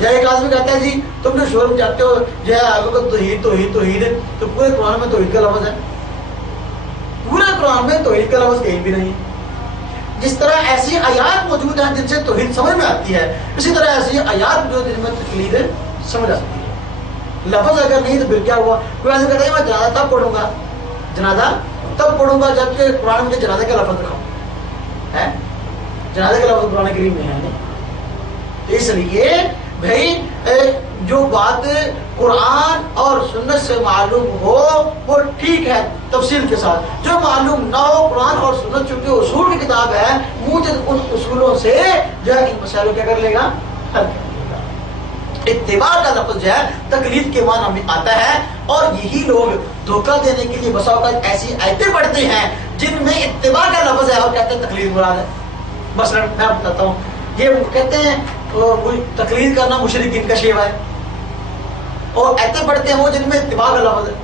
یا ایک آدمی کہتا ہے جی تم جو شور میں جاتے ہو جو ہے آگے کو توحید توحید توحید، تو پورے قرآن میں توحید کا لفظ ہے؟ پورے قرآن میں توحید کا لفظ کہیں بھی نہیں۔ جس طرح ایسی آیات موجود ہیں جن سے توحید سمجھ میں آتی ہے، اسی طرح ایسی آیات موجود ہیں جن میں تقلید سمجھ آ سکتی ہے۔ لفظ اگر نہیں تو پھر کیا ہوا؟ کوئی ایسا کہتا ہے میں جنازہ تب پڑھوں گا، جنازہ تب پڑھوں گا جبکہ قرآن میں جنازے کا لفظ دکھاؤ ہے، جنازے کا لفظ قرآن کریم میں ہے نہیں۔ اس لیے بھائی جو بات قرآن اور سنت سے معلوم ہو وہ ٹھیک ہے تفصیل کے ساتھ، جو معلوم نہ ہو قرآن اور سنت چونکہ اصول کی کتاب ہے، موجود ان اصولوں سے جو ہے ان مسائلوں کیا کر لے گا، حل کر لے گا۔ اتباع کا لفظ جو ہے تقلید کے معنی میں آتا ہے، اور یہی لوگ دھوکہ دینے کے لیے بسا اوقات ایسی آیتیں پڑھتے ہیں جن میں اتباع کا لفظ ہے اور کہتے ہیں تقلید مراد ہے۔ مثلا میں بتاتا ہوں، یہ کہتے ہیں تقلید کرنا مشرکین کا شیوا ہے، اور ایسے پڑھتے ہیں وہ جن میں اتباع کا لفظ ہے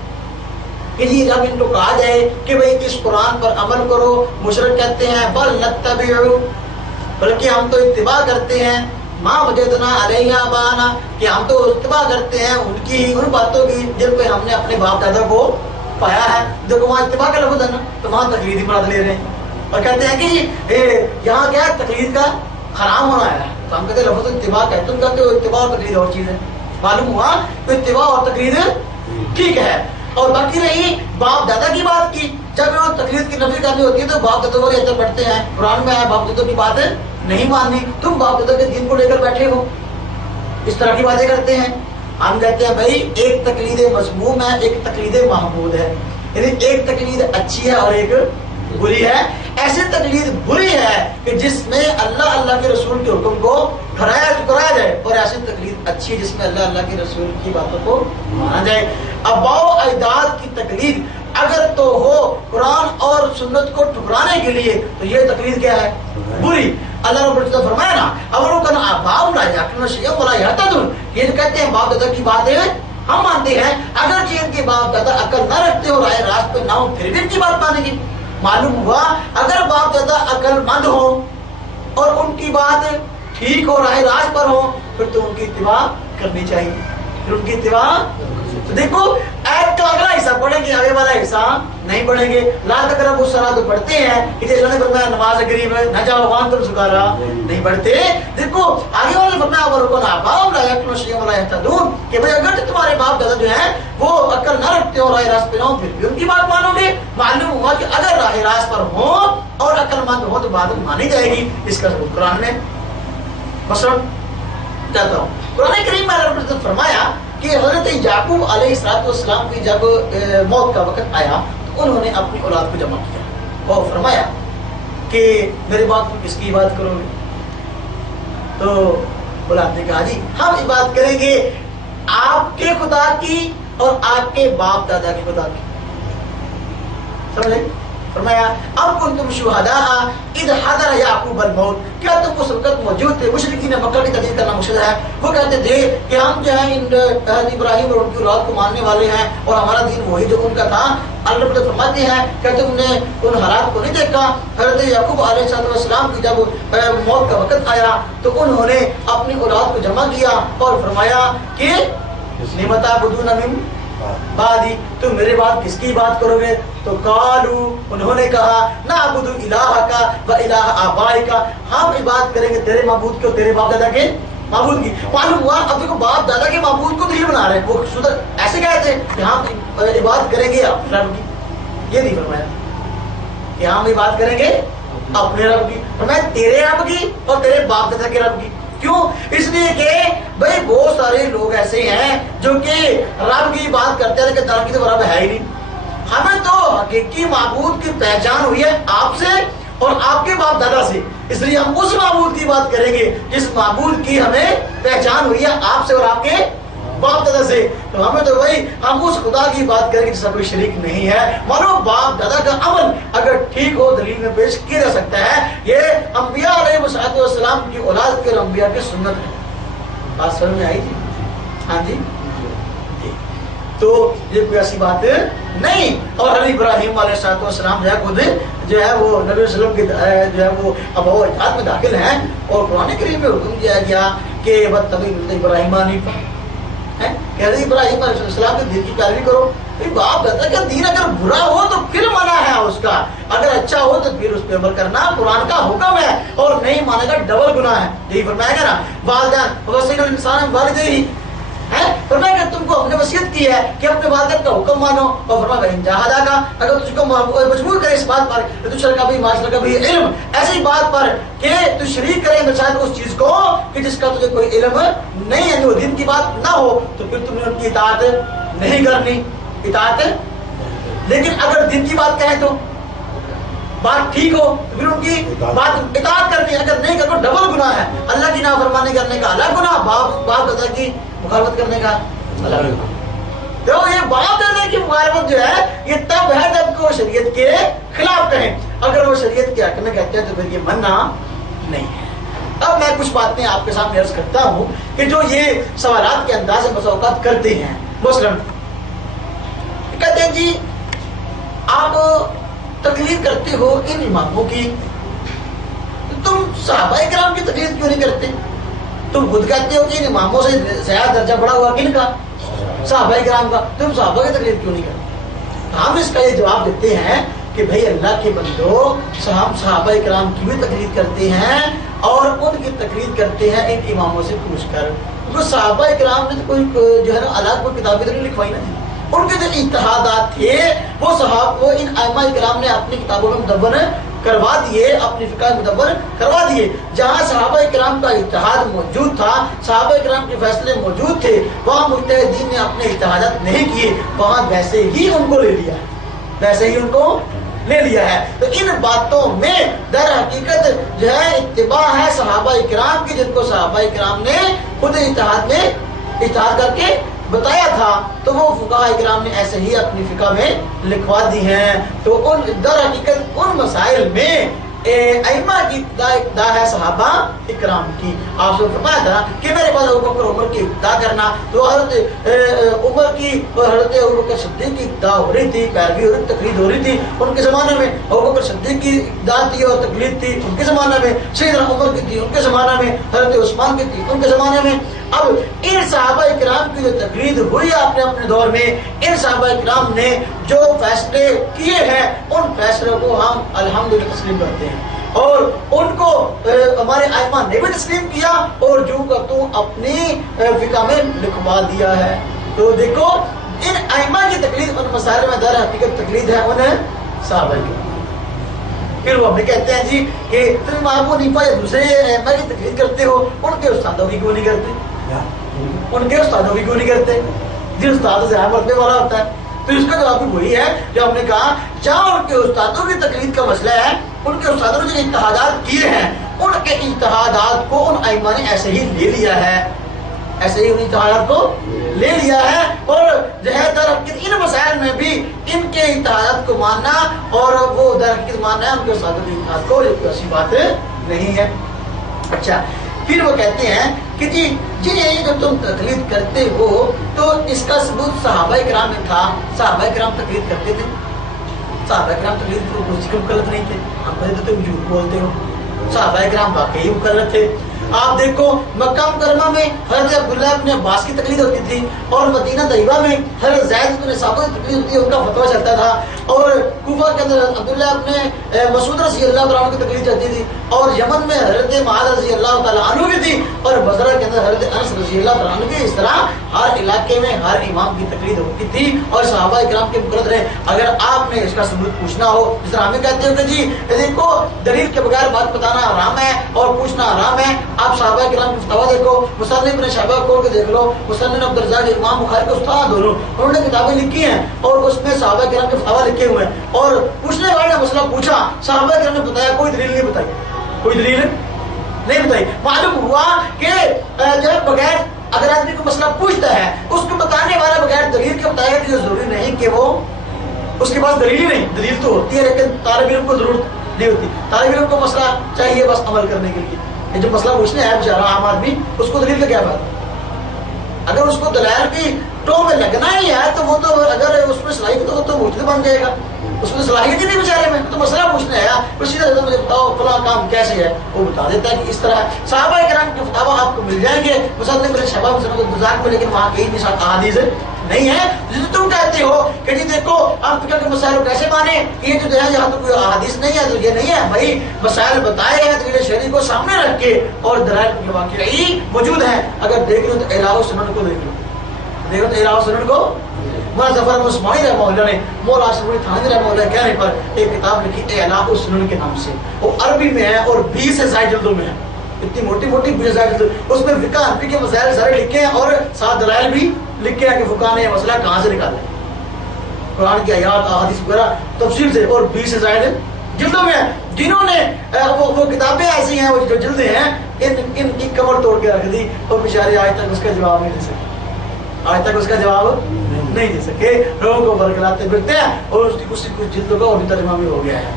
کہ جی جب ان کو کہا جائے کہ بھئی اس قرآن پر عمل کرو، مشرک کہتے ہیں بل نتبعو، بلکہ ہم تو اتباع کرتے ہیں، ما وجدنا علیہ آبانا، کہ ہم تو اتباع کرتے ہیں ان کی ان باتوں کی جن پہ ہم نے اپنے باپ دادا کو پایا ہے۔ دیکھو وہاں اتباع کا لفظ ہے نا، تو وہاں تقلید مراد لے رہے ہیں اور کہتے ہیں کہ یہاں کیا ہے تقلید کا حرام ہونا ہے، تو ہم کہتے ہیں لفظ اتباع ہے، تم کہتے ہو اتباع اور تقلید اور چیز ہے۔ معلوم ہوا تو اتباع اور تقلید ٹھیک ہے، اور باقی رہی باپ دادا کی بات کی، جب وہ تقلید کی نفی کرنی ہوتی ہے تو باپ دادا والے ایسے پڑھتے ہیں، قرآن میں ہے باپ دادا کی بات نہیں ماننی، تم باپ دادا کے دین کو لے کر بیٹھے ہو، اس طرح کی باتیں کرتے ہیں۔ ہم کہتے ہیں بھائی ایک تقلید مذموم ہے، ایک تقلید محمود ہے، یعنی ایک تقلید اچھی ہے اور ایک بری ہے۔ ایسی تقلید بری ہے کہ جس میں اللہ اللہ کے رسول کے حکم کو ٹھہرایا جائے، اور ایسی تقلید اچھی ہے جس میں اللہ اللہ کے رسول کی باتوں کو مانا جائے۔ اباء و اجداد کی تقلید اگر تو ہو قرآن اور سنت کو ٹھکرانے کے لیے تو یہ تقلید کیا ہے؟ بری۔ اللہ رب العزت فرمایا نا اولو کن آباؤ لا یعقلون شیئا ولا یہتدون، یہ کہتے ہیں باپ دادا کی باتیں ہم مانتے ہیں، اگر ان کے باپ دادا عقل نہ رکھتے ہو رائے راست پہ نہ ہو پھر بھی ان کی بات مانیں گے۔ معلوم ہوا اگر باپ دادا عقل مند ہو اور ان کی بات ٹھیک ہو راہ راست پر ہو پھر تو ان کی اتباع کرنی چاہیے، پھر ان کی اتباع۔ دیکھو ایت کا اگلا حصہ پڑھیں گے، آگے والا حصہ نہیں پڑھیں گے۔ لا تقربوا الصلاۃ تو پڑھتے ہیں کہ جیسے اللہ نے فرمایا نماز قریب ہے نہ جاؤ وانتم سکارا، نہیں پڑھتے۔ دیکھو آگے والے فرمایا ورکن آباؤ لا یعقلون شیئا ولا یہتدون، کہ بھئی اگر تمہارے باپ دادا جو ہیں وہ عقل نہ رکھتے ہو راہ راست پہ نہ ہو پھر بھی ان کی بات مانو گے۔ معلوم ہوا کہ اگر راہ راست پر ہو اور عقل مند ہو تو بات مانی جائے گی۔ اس کا ثبوت قرآن میں مثلا کہتا ہوں، قرآن کریم میں اللہ نے فرمایا کہ حضرت یعقوب علیہ السلام کی جب موت کا وقت آیا تو انہوں نے اپنی اولاد کو جمع کیا اور فرمایا کہ میرے بعد تم کس کی عبادت کرو گے؟ تو اولاد نے کہا جی ہم عبادت کریں گے آپ کے خدا کی اور آپ کے باپ دادا کے خدا کی۔ سمجھے؟ فرمایا اب کنتم شہداء اذ حضر یعقوب الموت، کیا تم اس وقت موجود تھے؟ مشرکین مکہ کی تقریر کرنا مشکل ہے، وہ کہتے تھے کہ ہم جو ہیں ابراہیم اور ان کی اولاد کو ماننے والے ہیں اور ہمارا دین وہی جو ان کا تھا۔ اللہ تعالیٰ فرماتے ہیں کہ تم نے ان حالات کو نہیں دیکھا؟ حضرت یعقوب علیہ السلام کی جب موت کا وقت آیا تو انہوں نے اپنی اولاد کو جمع کیا اور فرمایا کہ لم تعبدون من بعدی، تم میرے بعد کس کی بات کرو گے؟ تو قالو، انہوں نے کہا نعبد الہک و الہ آبائک، ہم عبادت کریں گے تیرے معبود کی اور تیرے باپ دادا کے معبود کی۔ معلوم ہوا اب دیکھو باپ دادا کے معبود کو دلیل بنا رہے ہیں، وہ شدر ایسے کہتے ہیں کہ ہم عبادت کریں گے اپنے رب کی، یہ نہیں فرمایا کہ ہم عبادت کریں گے اپنے رب کی، فرمایا تیرے رب کی اور تیرے باپ دادا کے رب کی۔ کیوں؟ اس لیے کہ بھئی بہت سارے لوگ ایسے ہیں جو کہ رب کی بات کرتے ہیں کہ ترقی تو رب ہے ہی نہیں۔ ہمیں تو حقیقی معبود کی پہچان ہوئی ہے آپ سے اور آپ کے باپ دادا سے، اس لیے ہم اس معبود کی بات کریں گے جس معبود کی ہمیں پہچان ہوئی ہے آپ سے اور آپ کے باپ دادا سے۔ تو ہمیں تو وہی ہم اس خدا کی بات کریں گے جس کا کوئی شریک نہیں ہے۔ مانو باپ دادا کا عمل اگر ٹھیک ہو دلیل میں پیش کیا جا سکتا ہے، یہ انبیاء علیہ السلام کی اولاد کے انبیاء کی سنت ہے۔ بات سمجھ میں آئی تھی؟ ہاں جی، تو یہ کوئی ایسی بات نہیں۔ اور علی ابراہیم علیہ السلام جو ہے خود جو ہے وہ نبی صلی اللہ علیہ وسلم کے جو ہے وہ اباء و اجداد میں داخل ہیں، اور قرآن کریم میں حکم دیا گیا کہ وَاتَّبِعْ مِلَّةَ إِبْرَاهِيمَ حَنِيفًا ہے کہ حضرت ابراہیم علیہ السلام کے دین کی پیروی کرو. باپ کہتا ہے کہ دین اگر برا ہو تو پھر منع ہے اس کا, اگر اچھا ہو تو پھر اس پہ عمل کرنا قرآن کا حکم ہے, اور نہیں مانے گا ڈبل گناہ ہے. یہی فرمایا گا نا والدین وصیّ الانسان بوالدیہ ہے, فرمایا کہ تم کو ہم نے وصیت کی ہے کہ اپنے والدین کا حکم مانو, اور فرمایا ان جاہداکا اگر تجھ کو مجبور کرے اس بات پر کہ تو شرک بھی معاشرہ بھی علم, ایسی بات پر کہ تو شریک کرے میرے ساتھ اس چیز کو کہ جس کا تجھے کوئی علم نہیں ہے, جو دین کی بات نہ ہو, تو پھر تم نے ان کی اطاعت نہیں کرنی. اطاعت لیکن اگر دین کی بات کہیں تو بات ٹھیک ہو تو پھر ان کی بات اطاعت کرنی, اگر نہیں کرو ڈبل گناہ ہے. اللہ کی نافرمانی کرنے کا الگ گناہ, باپ دادا کی مخالفت کرنے کا الگ گناہ. تو یہ باپ دادا کی مخالفت جو ہے یہ تب ہے جب کہ وہ شریعت کے خلاف کہیں, اگر وہ شریعت کے حق میں کہتے ہیں تو پھر یہ منع نہیں ہے. اب میں کچھ باتیں آپ کے سامنے عرض کرتا ہوں کہ جو یہ سوالات کے انداز سے بسا اوقات کرتے ہیں. مثلاً کہتے ہیں جی آپ تقلید کرتے ہو ان اماموں کی, تم صحابہ کرام کی تقلید کیوں نہیں کرتے؟ تم خود کہتے ہو کہ ان اماموں سے زیادہ درجہ بڑا ہوا کن کا؟ صحابہ کرام کا. تم صحابہ کی تقلید کیوں نہیں کرتے؟ ہم اس کا یہ جواب دیتے ہیں کہ بھائی اللہ کے بندو, ہم صحابہ کرام کی بھی تقلید کرتے ہیں اور ان کی تقلید کرتے ہیں ان اماموں سے پوچھ کر. وہ صحابہ کرام نے تو کوئی جو ہے نا الگ کوئی کتابیں تو نہیں لکھوائی نا, ان کے جو اجتہادات تھے وہ ان ائمہ کرام نے اپنی کتابوں میں مدون کروا دیے, اپنی فقہ مدون کروا دیے. جہاں صحابہ کرام کا اجتہاد موجود تھا, صحابہ کرام کے فیصلے موجود تھے, وہاں مجتہدین نے اپنے اجتہادات نہیں کیے, وہاں ویسے ہی ان کو لے لیا, ویسے ہی ان کو لے لیا ہے. تو ان باتوں میں در حقیقت جو ہے اتباع ہے صحابہ کرام کی, جن کو صحابہ کرام نے خود اجتہاد کر کے بتایا تھا, تو وہ فقہاء کرام نے ایسے ہی اپنی فقہ میں لکھوا دی ہیں. تو ان در حقیقت ان مسائل میں ائمہ کی ابتدا ہے صحابہ اکرام کی. آپ سے فرمایا تھا کہ میرے بعد ابوبکر عمر کی ابتدا کرنا, تو حضرت عمر کی اور حضرت ابوبکر صدیق کی ابتدا ہو رہی تھی, پیروی ہو رہی, تقلید ہو رہی تھی ان کے زمانے میں. ابوبکر صدیق کی ابتدا تھی اور تقلید تھی ان کے زمانے میں, سیدنا عمر کی تھی ان کے زمانے میں, حضرت عثمان کی تھی ان کے زمانے میں. اب ان صحابہ کرام کی جو تقلید ہوئی اپنے اپنے دور میں, ان صحابہ کرام نے جو فیصلے کیے ہیں ان فیصلوں کو ہم الحمدللہ تسلیم کرتے ہیں, اور ان کو ہمارے ائمہ نے بھی تسلیم کیا اور جو کا تو اپنی فقہ میں لکھوا دیا ہے. تو دیکھو ان ائمہ کی تقلید ان مسائل میں در حقیقت تقلید ہے ان صحابہ کی. پھر وہ ہمیں کہتے ہیں جی کہ تم ابو حنیفہ یا دوسرے ائمہ کی تقلید کرتے ہو, ان کے استادوں کی کیوں نہیں کرتے؟ ان کے استادوں کی کیوں نہیں کرتے؟ جن استاد سے مرتبے والا ہوتا ہے. تو اس کا جواب بھی وہی ہے جو ہم نے کہا, جہاں ان کے استادوں کی تقلید کا مسئلہ ہے, ان کے استادوں نے جو اجتہادات کیے ہیں ان کے اجتہادات کو ان ائمہ نے ایسے ہی لے لیا ہے, ایسے ہی ان اجتہادات کو لے لیا ہے. اور جو ہے در حقیقت ان مسائل میں بھی ان کے اجتہادات کو ماننا اور وہ در حقیقت ماننا ہے ان کے استادوں کے اجتہاد کو, یہ کوئی ایسی بات نہیں ہے. اچھا, پھر وہ کہتے ہیں کہ جی یہ جو تم تقلید کرتے ہو تو اس کا ثبوت صحابہ کرام میں تھا. صحابہ کرام تقلید کرتے تھے, صحابہ کرام تقلید کو کسی کے مکلف نہیں تھے. ہم کہتے تو تم جھوٹ بولتے ہو, صحابہ کرام واقعی مکلف تھے. آپ دیکھو مکہ مکرمہ میں حضرت عبداللہ ابن عباس کی تقلید ہوتی تھی, اور مدینہ طیبہ میں حضرت زید بن ثابت کی تقلید ہوتی ہے, ان کا فتویٰ چلتا تھا. اور کوفہ کے اندر عبداللہ ابن مسعود رضی اللہ تعالیٰ عنہ کی تقلید چلتی تھی, اور یمن میں حضرت معاذ رضی اللہ تعالیٰ عنہ کی تھی, اور بصرہ کے اندر حضرت انس رضی اللہ تعالیٰ عنہ کی. اس طرح ہر علاقے میں ہر امام کی تقلید ہوتی تھی اور صحابہ کرام کے مقرر رہے. اگر آپ نے اس کا ثبوت پوچھنا ہو, جس طرح ہمیں کہتے ہو کہ جی دیکھو دلیل کے بغیر بات بتانا حرام ہے اور پوچھنا حرام ہے, آپ صحابہ کرام کی فتاویٰ دیکھو, مصنف ابن شہبہ کھول کے دیکھ لو, مصنف عبدالرزاق امام بخاری کے استاد دونوں, انہوں نے کتابیں لکھی ہیں اور اس میں صحابہ کرام کے فتاویٰ لکھے ہوئے ہیں. اور پوچھنے والے نے مسئلہ پوچھا, صحابہ کرام نے بتایا, کوئی دلیل نہیں بتائی, کوئی دلیل نہیں بتائی. معلوم ہوا کہ جو بغیر اگر آدمی کو مسئلہ پوچھتا ہے اس کو بتانے والا بغیر دلیل کے بتائے گا کہ یہ ضروری نہیں کہ وہ اس کے پاس دلیل ہی نہیں, دلیل تو ہوتی ہے لیکن طالب علم کو ضرورت نہیں ہوتی. طالب علم کو مسئلہ چاہیے بس عمل کرنے کے لیے. یہ جو مسئلہ پوچھنے ہے بیچارہ عام آدمی, اس کو دلیل کا کیا بات ہے؟ اگر اس کو دلائل کی ٹو میں لگنا ہی ہے تو وہ تو اگر اس میں صلاحیت ہو تو مجتہد بن جائے گا, اس میں صلاحیت ہی نہیں بیچارے میں. تو مسئلہ پوچھنے آیا, کسی طرح مجھے بتاؤ فلاں کام کیسے ہے، وہ بتا دیتا ہے کہ اس طرح. صحابہ کرام کے فتاوا آپ کو مل جائیں گے مصنف شباب کو مذاق میں، لیکن وہاں کہیں بھی ساتھ احادیث نہیں ہے. جس تم کہتے ہو کہ جی دیکھو آپ فقہ کے مسائل کو کیسے مانے، یہ جو ہے یہاں تو کوئی احادیث نہیں ہے، تو یہ نہیں ہے بھائی. مسائل بتائے ہیں دلیل شرعی کو سامنے رکھ کے اور دلائل کے واقعی موجود ہیں. اگر دیکھ لو تو اعلاء السنن کو دیکھ لو، دیکھو تو اعلاء السنن کو مولانا ظفر احمد عثمانی رحمہ اللہ نے مولا اشرف تھانوی رحمہ اللہ کہنے پر ایک کتاب لکھی اعلاء السنن کے نام سے. وہ عربی میں ہے اور 20 سے زائد جلدوں میں ہے، اتنی موٹی موٹی 20 سے زائد جلد. اس میں فقہ حنفی کے مسائل سارے لکھے ہیں اور ساتھ دلائل بھی لکھے ہیں کہ فقہ نے یہ مسئلہ کہاں سے نکالا ہے، قرآن کی آیات احادیث وغیرہ تفصیل سے، اور 20 سے زائد جلدوں میں. جنہوں نے وہ کتابیں ایسی ہیں، وہ جو جلدیں ہیں ان کی کمر توڑ کے رکھ دی اور بیچارے آج تک اس کا جواب نہیں دے سکے، آج تک اس کا جواب نہیں دے سکے. لوگوں کو برگلاتے پھرتے ہیں اور اس کی کچھ جلدوں کا اور ترجمہ بھی ہو گیا ہے.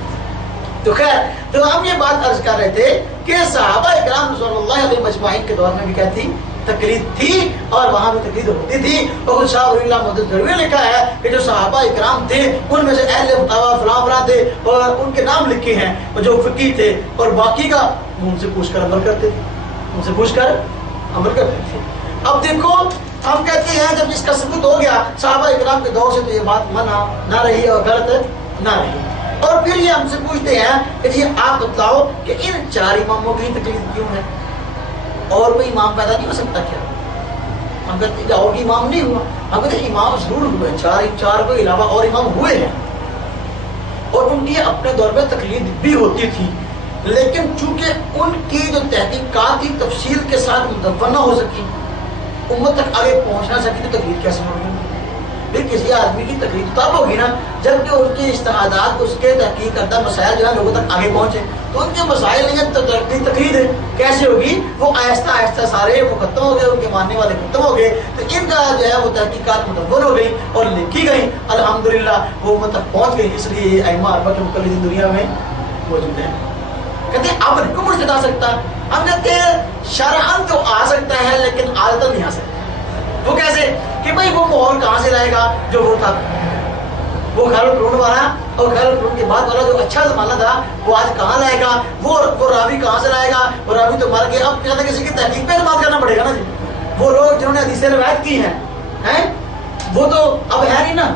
تو خیر، تو ہم یہ بات عرض کر رہے تھے کہ صحابہ کرام رضوان اللہ علیہ مجمعین کے دور میں بھی کہتی تقلید تھی اور وہاں بھی تقلید ہوتی تھی. اور شاہ ولی اللہ محدث دہلوی نے لکھا ہے کہ جو صحابہ کرام تھے ان میں سے اہل فتاوا فلاں فلاں تھے اور ان کے نام لکھے ہیں جو فقی تھے، اور باقی کا ان سے پوچھ کر عمل کرتے تھے، ان سے پوچھ کر عمل کرتے تھے. اب دیکھو ہم کہتے ہیں جب اس کا ثبوت ہو گیا صحابہ کرام کے دور سے تو یہ بات منع نہ رہی اور غلط نہ رہی. اور پھر یہ ہم سے پوچھتے ہیں کہ جی آپ بتلاؤ کہ ان 4 اماموں کی تقلید کیوں ہے، اور کوئی امام پیدا نہیں ہو سکتا کیا؟ ہم کہتے ہیں اور امام نہیں ہوا، ہم کہتے ہیں امام ضرور ہوئے، 4 کے علاوہ اور امام ہوئے ہیں اور ان کی اپنے دور میں تقلید بھی ہوتی تھی. لیکن چونکہ ان کی جو تحقیقات تھی تفصیل کے ساتھ مدون نہ ہو سکی، امت تک آگے پہنچ نہ سکی، تو تقلید کیسے ہوگی؟ کسی آدمی کی تقلید تب ہوگی نا جبکہ اس کے اجتہادات، اس کے تحقیق کردہ مسائل جو ہے لوگوں تک آگے پہنچے. تو ان کے مسائل نہیں ہیں تو تقلید کیسے ہوگی؟ وہ آہستہ آہستہ سارے وہ ختم ہو گئے، ان کے ماننے والے ختم ہو گئے، تو ان کا جو ہے وہ تحقیقات مدون ہو گئی اور لکھی گئی، الحمدللہ وہ امت تک پہنچ گئی. اس لیے ائمہ اربعہ کے مقلدین دنیا میں موجود ہیں. کہتے ہیں اب نہیں کوئی جتا سکتا. ہم کہتے ہیں شرعاً تو آ سکتا ہے لیکن عادتاً نہیں آ سکتا. وہ کیسے کہ بھائی وہ ماحول کہاں سے لائے گا جو وہ تھا، وہ خیر القرون والا اور خیر القرون کے بعد والا جو اچھا زمانہ تھا وہ آج کہاں لائے گا؟ وہ راوی کہاں سے لائے گا؟ وہ راوی تو مر گیا. اب کہتے ہیں کسی کی تحقیق پہ اعتماد کرنا پڑے گا نا جی. وہ لوگ جنہوں نے حدیثیں روایت کی ہیں وہ تو اب ہے نہیں نا،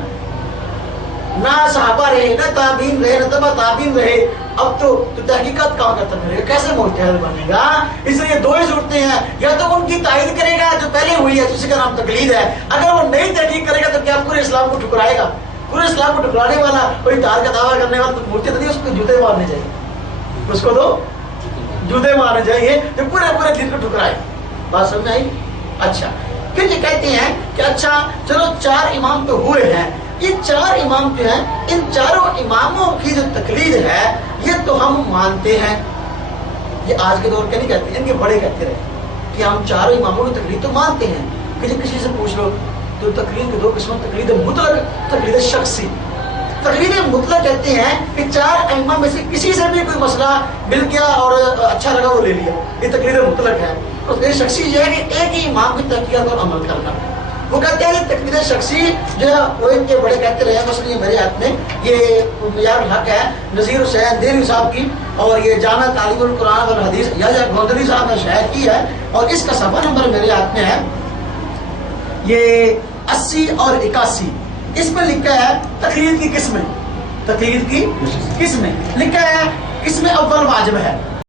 نہ صحابہ رہے، نہ تابعین رہے، نہ تبع تابعین رہے. اب تو تحقیقات کہاں کرتا کرے گا؟ کیسے مجتہد بنے گا؟ اس لیے 2 ہی صورتیں ہیں، یا تو ان کی تائید کرے گا جو پہلے ہوئی ہے جس کا نام تقلید ہے. اگر وہ نئی تحقیق کرے گا تو کیا پورے اسلام کو ٹھکرائے گا؟ پورے اسلام کو ٹھکرانے والا کوئی تار کا دعویٰ کرنے والا تو مورتی نہیں، اس کو جوتے مارنے چاہیے، اس کو تو جوتے مارنے چاہیے جو پورے دن کو ٹھکرائے. بات سمجھ آئی؟ اچھا، پھر یہ کہتے ہیں کہ اچھا چلو 4 امام تو ہوئے ہیں، یہ 4 امام جو ہیں ان 4 اماموں کی جو تقلید ہے یہ تو ہم مانتے ہیں. یہ آج کے دور کے نہیں کہتے، ان کے بڑے کہتے رہے کہ ہم 4 اماموں کی تقلید تو مانتے ہیں. کہ کسی سے پوچھ لو تو تقلید کے 2 قسم، تقلید مطلق، تقلید شخصی. تقلید مطلق کہتے ہیں کہ 4 ائمہ میں سے کسی سے بھی کوئی مسئلہ مل گیا اور اچھا لگا وہ لے لیا، یہ تقلید مطلق ہے. اور تقلید شخصی یہ ہے کہ ایک ہی امام کی تحقیقات اور عمل کرنا. وہ کہتے ہیں تقلید شخصی جو ہے وہ ان کے بڑے کہتے رہے ہیں. مثلا میرے ہاتھ میں یہ معیار الحق ہے نذیر حسین دہلوی صاحب کی، اور یہ جامع تعلیم القرآن والحدیث یا گوندری صاحب نے شائع کی ہے، اور اس کا صفحہ نمبر میرے ہاتھ میں ہے یہ 80 اور 81. اس میں لکھا ہے تقلید کی قسمیں، تقلید کی قسمیں لکھا ہے. قسم اول واجب ہے،